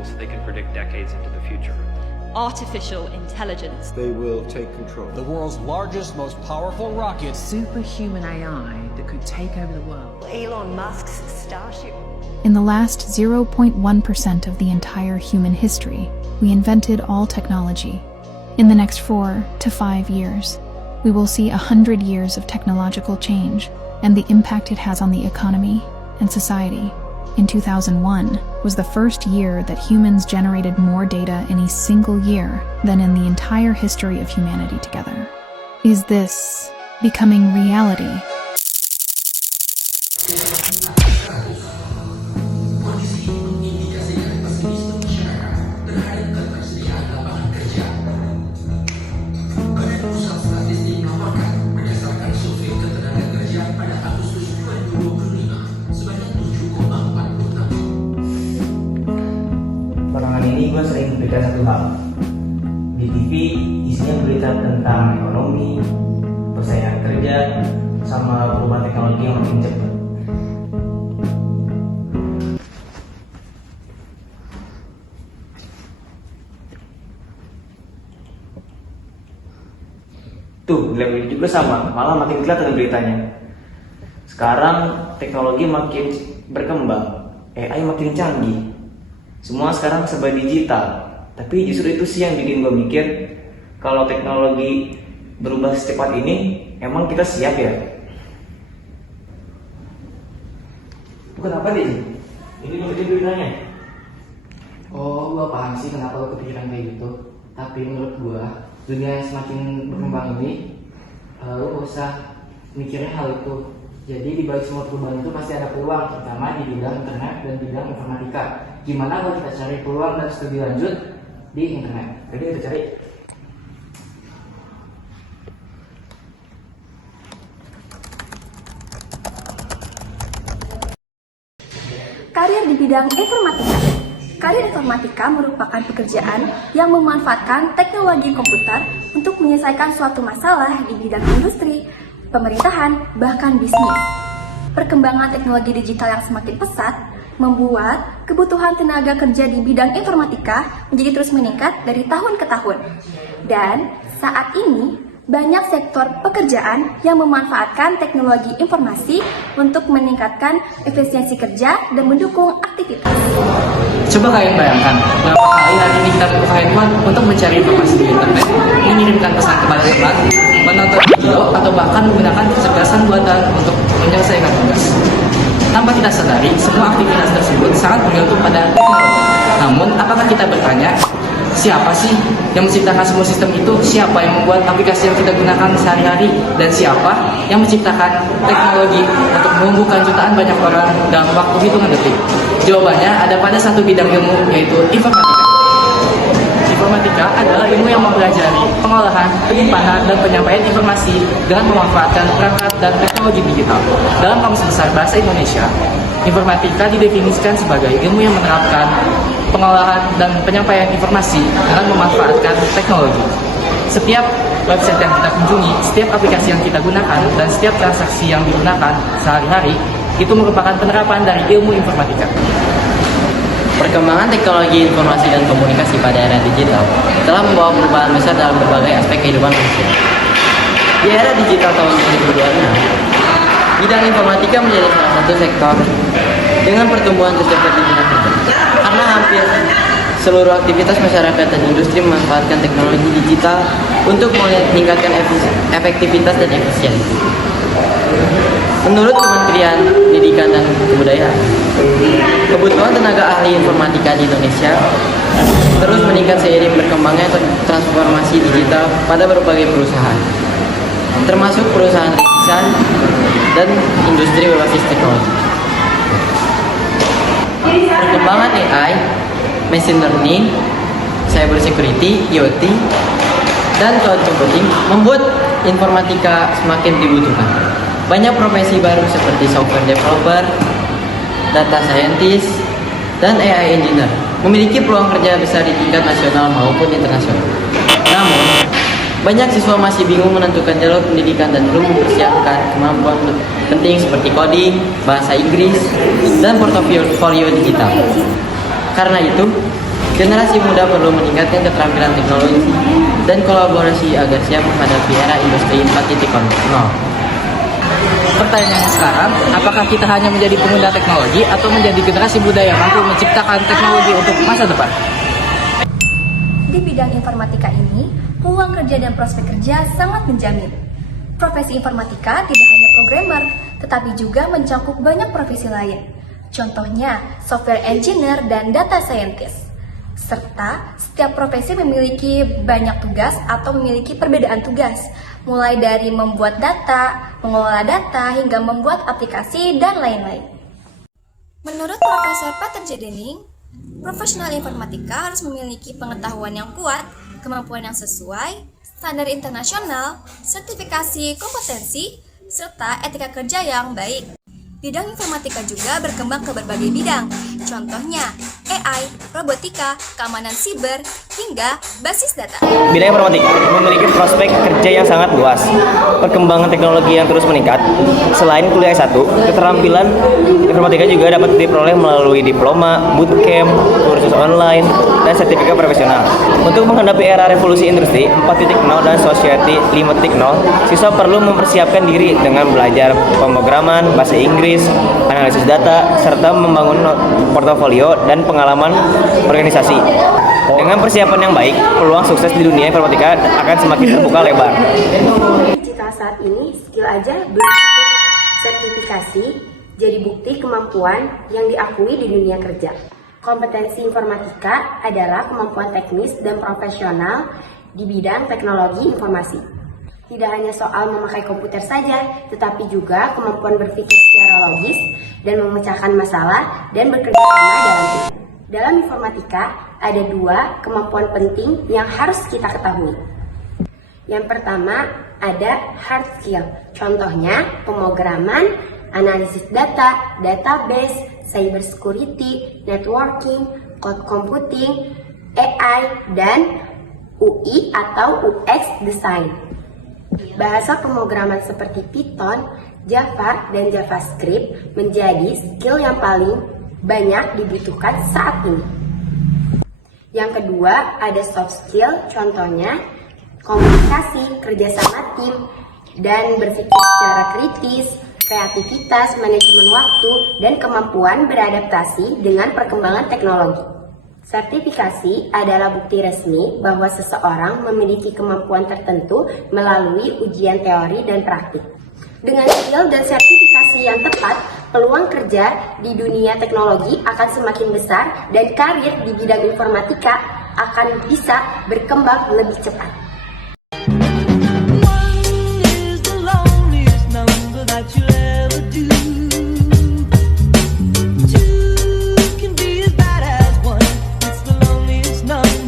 models they can predict decades into the future. Artificial intelligence. They will take control. The world's largest, most powerful rocket. Superhuman AI that could take over the world. Elon Musk's Starship. In the last 0.1% of the entire human history, we invented all technology. In the next 4 to 5 years, we will see 100 years of technological change and the impact it has on the economy and society. In 2001 was the first year that humans generated more data in a single year than in the entire history of humanity together. Is this becoming reality? Belakangan ini gue sering berpikir satu hal. Di TV isinya berita tentang ekonomi, persaingan kerja, sama perubahan teknologi yang makin cepat. Tuh, bilang juga sama, malah makin kelihatan beritanya. Sekarang teknologi makin berkembang, AI makin canggih. Semua sekarang serba digital. Tapi justru itu sih yang bikin gue mikir, kalau teknologi berubah secepat ini, emang kita siap ya? Bukan apa nih? Ini beritanya. Oh, gua paham sih kenapa lo kepikiran kayak gitu. Tapi menurut gua, dunia yang semakin berkembang ini, lo gak usah mikirin hal itu. Jadi di balik semua perubahan itu pasti ada peluang, terutama di bidang internet dan bidang informatika. Gimana kalau kita cari peluang dan studi lanjut di internet? Jadi kita cari. Karir di bidang informatika. Karir informatika merupakan pekerjaan yang memanfaatkan teknologi komputer untuk menyelesaikan suatu masalah di bidang industri, pemerintahan, bahkan bisnis. Perkembangan teknologi digital yang semakin pesat membuat kebutuhan tenaga kerja di bidang informatika menjadi terus meningkat dari tahun ke tahun. Dan saat ini, banyak sektor pekerjaan yang memanfaatkan teknologi informasi untuk meningkatkan efisiensi kerja dan mendukung aktivitas. Coba kalian bayangkan, berapa kali hari ini kita buka handphone untuk mencari informasi di internet, mengirimkan pesan kepada teman, menonton video, atau bahkan menggunakan kecerdasan buatan untuk menyelesaikan tugas. Tanpa kita sadari, semua aktivitas tersebut sangat bergantung pada teknologi. Namun, apakah kita bertanya, siapa sih yang menciptakan semua sistem itu? Siapa yang membuat aplikasi yang kita gunakan sehari-hari? Dan siapa yang menciptakan teknologi untuk menumbuhkan jutaan banyak orang dalam waktu hitungan detik? Jawabannya ada pada satu bidang ilmu, yaitu informatika. Informatika adalah ilmu yang mempelajari pengolahan, penyimpanan, dan penyampaian informasi dengan memanfaatkan perangkat dan teknologi digital. Dalam Kamus Besar Bahasa Indonesia, informatika didefinisikan sebagai ilmu yang menerapkan pengolahan dan penyampaian informasi dengan memanfaatkan teknologi. Setiap website yang kita kunjungi, setiap aplikasi yang kita gunakan, dan setiap transaksi yang digunakan sehari-hari itu merupakan penerapan dari ilmu informatika. Perkembangan teknologi informasi dan komunikasi pada era digital telah membawa perubahan besar dalam berbagai aspek kehidupan manusia. Di era digital tahun 2026, bidang informatika menjadi salah satu sektor dengan pertumbuhan tercepat di dunia karena hampir seluruh aktivitas masyarakat dan industri memanfaatkan teknologi digital untuk meningkatkan efektivitas dan efisiensi. Menurut Kementerian Pendidikan dan Kebudayaan, kebutuhan tenaga ahli informatika di Indonesia terus meningkat seiring berkembangnya transformasi digital pada berbagai perusahaan, termasuk perusahaan rintisan dan industri berbasis teknologi. Perkembangan AI, machine learning, cyber security, IoT, dan cloud computing membuat informatika semakin dibutuhkan. Banyak profesi baru seperti software developer, data scientist, dan AI engineer memiliki peluang kerja besar di tingkat nasional maupun internasional. Namun, banyak siswa masih bingung menentukan jalur pendidikan dan belum mempersiapkan kemampuan penting seperti coding, bahasa Inggris, dan portofolio digital. Karena itu, Generasi muda perlu meningkatkan keterampilan teknologi dan kolaborasi agar siap menghadapi era industri 4.0. Pertanyaannya sekarang, apakah kita hanya menjadi pengguna teknologi atau menjadi generasi muda yang mampu menciptakan teknologi untuk masa depan? Di bidang informatika ini, peluang kerja dan prospek kerja sangat menjamin. Profesi informatika tidak hanya programmer, tetapi juga mencakup banyak profesi lain. Contohnya, software engineer dan data scientist. Serta, setiap profesi memiliki banyak tugas atau memiliki perbedaan tugas, mulai dari membuat data, mengelola data, hingga membuat aplikasi, dan lain-lain. Menurut Profesor Peter J. Denning, profesional informatika harus memiliki pengetahuan yang kuat, kemampuan yang sesuai, standar internasional, sertifikasi kompetensi, serta etika kerja yang baik. Bidang informatika juga berkembang ke berbagai bidang, contohnya AI, robotika, keamanan siber, hingga basis data. Bidang informatika memiliki prospek kerja yang sangat luas. Perkembangan teknologi yang terus meningkat. Selain kuliah S1, keterampilan informatika juga dapat diperoleh melalui diploma, bootcamp, kursus online, dan sertifikat profesional. Untuk menghadapi era revolusi industri 4.0 dan society 5.0, siswa perlu mempersiapkan diri dengan belajar pemrograman, bahasa Inggris, analisis data, serta membangun portofolio dan pengalaman organisasi. Dengan persiapan yang baik, peluang sukses di dunia informatika akan semakin terbuka lebar. Digital saat ini, skill aja belum cukup. Sertifikasi jadi bukti kemampuan yang diakui di dunia kerja. Kompetensi informatika adalah kemampuan teknis dan profesional di bidang teknologi informasi. Tidak hanya soal memakai komputer saja, tetapi juga kemampuan berpikir secara logis dan memecahkan masalah dan bekerja sama dalam tim. Dalam informatika, ada 2 kemampuan penting yang harus kita ketahui. Yang pertama, ada hard skill. Contohnya, pemrograman, analisis data, database, cyber security, networking, cloud computing, AI, dan UI atau UX design. Bahasa pemrograman seperti Python, Java, dan JavaScript menjadi skill yang paling banyak dibutuhkan saat ini. Yang kedua, ada soft skill, contohnya komunikasi, kerjasama tim, dan berpikir secara kritis, kreativitas, manajemen waktu, dan kemampuan beradaptasi dengan perkembangan teknologi. Sertifikasi adalah bukti resmi bahwa seseorang memiliki kemampuan tertentu melalui ujian teori dan praktik. Dengan skill dan sertifikasi yang tepat, peluang kerja di dunia teknologi akan semakin besar dan karir di bidang informatika akan bisa berkembang lebih cepat.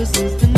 Since the